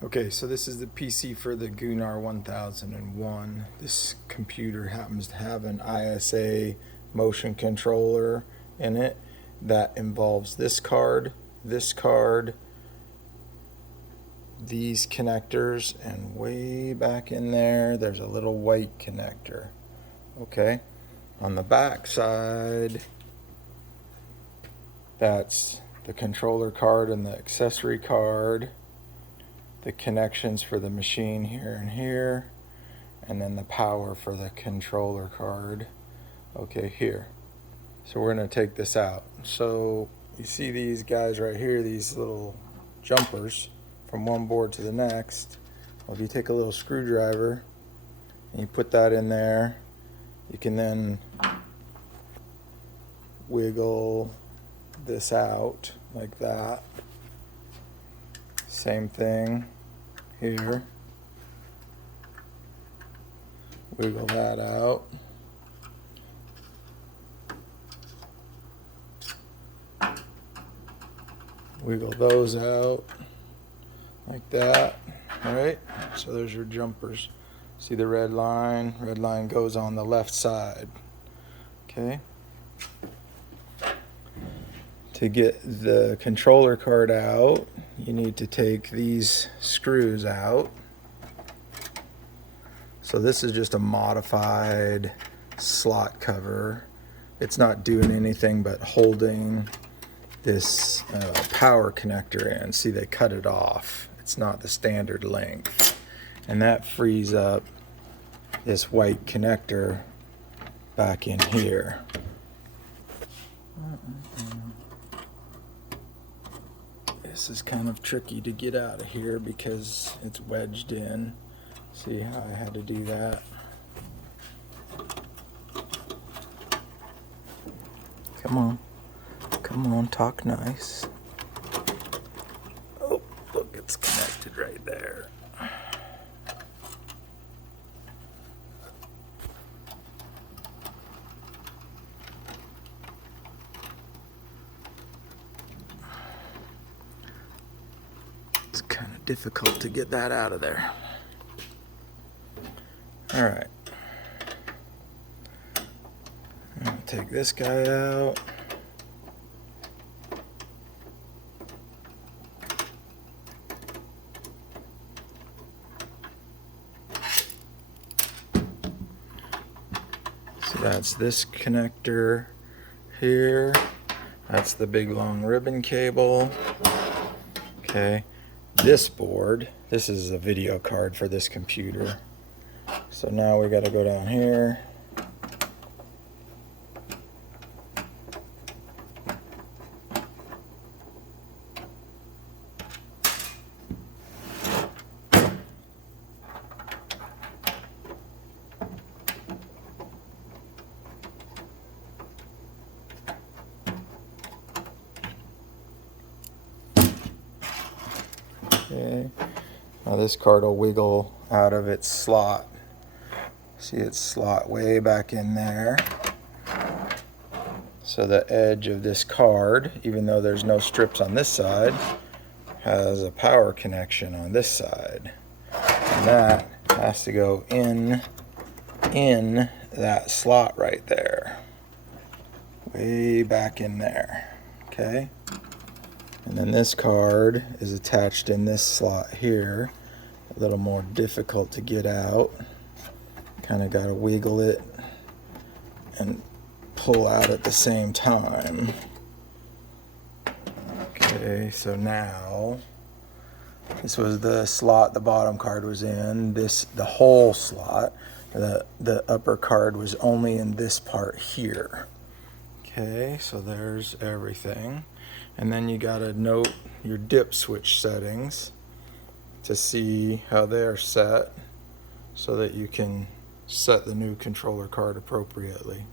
Okay, so this is the PC for the GUNNAR 1001. This computer happens to have an ISA motion controller in it that involves this card, these connectors, and way back in there's a little white connector. Okay, on the back side, that's the controller card and the accessory card, the connections for the machine here and here, and then the power for the controller card, okay, here. So we're going to take this out. So you see these guys right here, these little jumpers from one board to the next. Well, if you take a little screwdriver and you put that in there, you can then wiggle this out like that. Same thing here. Wiggle that out. Wiggle those out like that. All right, so there's your jumpers. See the red line? Red line goes on the left side. Okay. To get the controller card out, you need to take these screws out. So this is just a modified slot cover. It's not doing anything but holding this power connector in. See, they cut it off. It's not the standard length. And that frees up this white connector back in here. This is kind of tricky to get out of here because it's wedged in. See how I had to do that? Come on, talk nice. Oh, look, it's connected right there. It's kind of difficult to get that out of there. All right. I'm gonna take this guy out. So that's this connector here. That's the big long ribbon cable. Okay. This board, this is a video card for this computer. So now we got to go down here. Okay. Now this card will wiggle out of its slot. See its slot way back in there. So the edge of this card, even though there's no strips on this side, has a power connection on this side. And that has to go in that slot right there. Way back in there. Okay? And then this card is attached in this slot here. A little more difficult to get out. Kind of got to wiggle it and pull out at the same time. Okay, so now this was the slot the bottom card was in. The whole slot. The upper card was only in this part here. Okay, so there's everything. And then you got to note your dip switch settings to see how they're set so that you can set the new controller card appropriately.